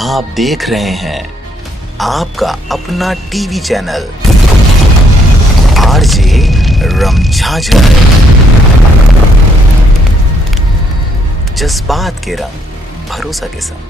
आप देख रहे हैं आपका अपना टीवी चैनल आरजे रमझाझर। जज्बात के रंग, भरोसा के संग।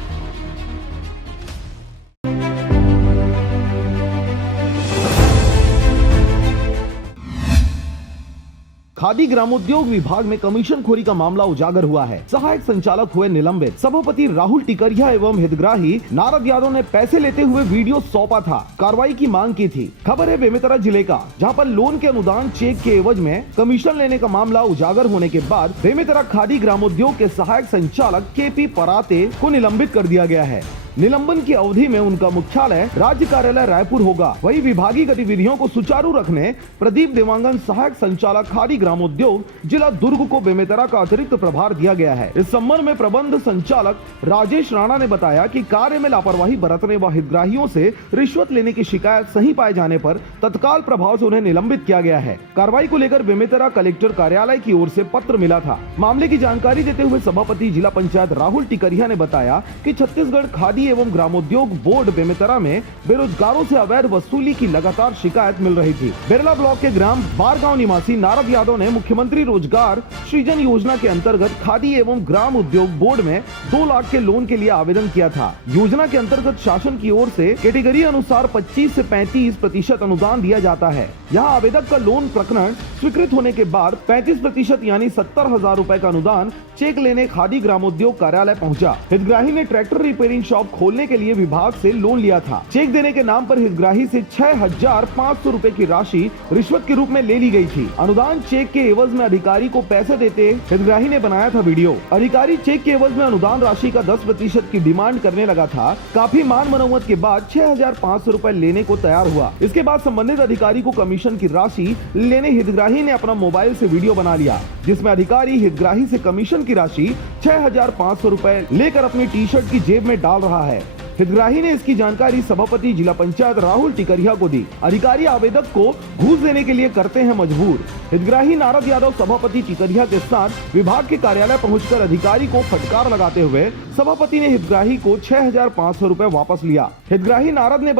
खादी ग्रामोद्योग विभाग में कमीशनखोरी का मामला उजागर हुआ है। सहायक संचालक हुए निलंबित। सभापति राहुल टिकरिया एवं हितग्राही नारद यादव ने पैसे लेते हुए वीडियो सौंपा था, कार्रवाई की मांग की थी। खबर है बेमेतरा जिले का, जहां पर लोन के अनुदान चेक के एवज में कमीशन लेने का मामला उजागर होने के बाद बेमेतरा खादी ग्रामोद्योग के सहायक संचालक KP पराते को निलंबित कर दिया गया है। निलंबन की अवधि में उनका मुख्यालय राज्य कार्यालय रायपुर होगा। वहीं विभागीय गतिविधियों को सुचारू रखने प्रदीप देवांगन सहायक संचालक खादी ग्रामोद्योग जिला दुर्ग को बेमेतरा का अतिरिक्त प्रभार दिया गया है। इस संबंध में प्रबंध संचालक राजेश राणा ने बताया कि कार्य में लापरवाही बरतने व हितग्राहियों से रिश्वत लेने की शिकायत सही पाए जाने पर तत्काल प्रभाव से उन्हें निलंबित किया गया है। कार्रवाई को लेकर बेमेतरा कलेक्टर कार्यालय की ओर से पत्र मिला था। मामले की जानकारी देते हुए सभापति जिला पंचायत राहुल टिकरिया ने बताया कि छत्तीसगढ़ खादी एवं ग्रामोद्योग बोर्ड बेमेतरा में बेरोजगारों से अवैध वसूली की लगातार शिकायत मिल रही थी। बेरला ब्लॉक के ग्राम बारगांव निवासी नारद यादव ने मुख्यमंत्री रोजगार सृजन योजना के अंतर्गत खादी एवं ग्राम उद्योग बोर्ड में 2 लाख के लोन के लिए आवेदन किया था। योजना के अंतर्गत शासन की ओर से कैटेगरी अनुसार 25 से 35% अनुदान दिया जाता है। यहाँ आवेदक का लोन प्रकरण स्वीकृत होने के बाद 35% यानी 70,000 रूपए का अनुदान चेक लेने खादी ग्रामोद्योग कार्यालय पहुंचा। हितग्राही ने ट्रैक्टर रिपेयरिंग शॉप खोलने के लिए विभाग से लोन लिया था। चेक देने के नाम पर हितग्राही से 6,500 रूपए की राशि रिश्वत के रूप में ले ली गई थी। अनुदान चेक के एवज में अधिकारी को पैसे देते हितग्राही ने बनाया था वीडियो। अधिकारी चेक के एवज में अनुदान राशि का 10% की डिमांड करने लगा था। काफी मान मनौवत के बाद 6,500 रूपए लेने को तैयार हुआ। इसके बाद संबंधित अधिकारी को कमीशन की राशि लेने हितग्राही ने अपना मोबाइल से वीडियो बना लिया, जिसमें अधिकारी हितग्राही से कमीशन की राशि 6,500 रूपए लेकर अपनी टी-शर्ट की जेब में डाल रहा है। हितग्राही ने इसकी जानकारी सभापति जिला पंचायत राहुल टिकरिया को दी। अधिकारी आवेदक को घूस देने के लिए करते हैं मजबूर। हितग्राही नारद यादव सभापति टिकरिया के साथ विभाग के कार्यालय पहुंचकर अधिकारी को फटकार लगाते हुए सभापति ने हितग्राही को 6,500 रूपए वापस लिया। हितग्राही नारद ने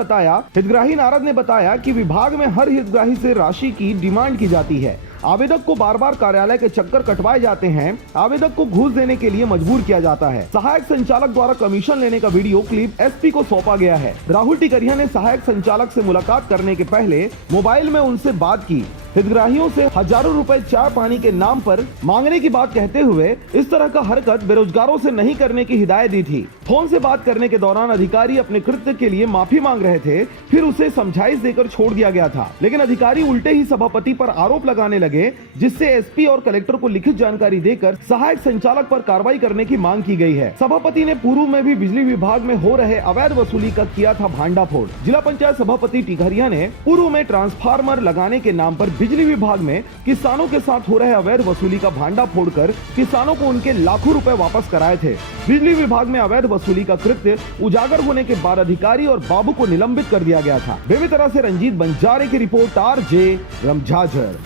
बताया कि विभाग में हर हितग्राही से राशि की डिमांड की जाती है। आवेदक को बार बार कार्यालय के चक्कर कटवाए जाते हैं। आवेदक को घूस देने के लिए मजबूर किया जाता है। सहायक संचालक द्वारा कमीशन लेने का वीडियो क्लिप SP को सौंपा गया है। राहुल टिकरिया ने सहायक संचालक से मुलाकात करने के पहले मोबाइल में उनसे बात की। हितग्राहियों से हजारों रुपए चाय पानी के नाम पर मांगने की बात कहते हुए इस तरह का हरकत बेरोजगारों से नहीं करने की हिदायत दी थी। फोन से बात करने के दौरान अधिकारी अपने कृत्य के लिए माफी मांग रहे थे, फिर उसे समझाइश देकर छोड़ दिया गया था। लेकिन अधिकारी उल्टे ही सभापति पर आरोप लगाने लगे, जिससे SP और कलेक्टर को लिखित जानकारी देकर सहायक संचालक पर कार्रवाई करने की मांग की गई है। सभापति ने पूर्व में भी बिजली विभाग में हो रहे अवैध वसूली का किया था भांडाफोड़। जिला पंचायत सभापति टिकरिया ने पूर्व में ट्रांसफार्मर लगाने के नाम पर बिजली विभाग में किसानों के साथ हो रहे अवैध वसूली का भांडा फोड़कर किसानों को उनके लाखों रुपए वापस कराए थे। बिजली विभाग में अवैध वसूली का कृत्य उजागर होने के बाद अधिकारी और बाबू को निलंबित कर दिया गया था। बेमेतरा से रंजीत बंजारे की रिपोर्ट, RJ रमझाझर।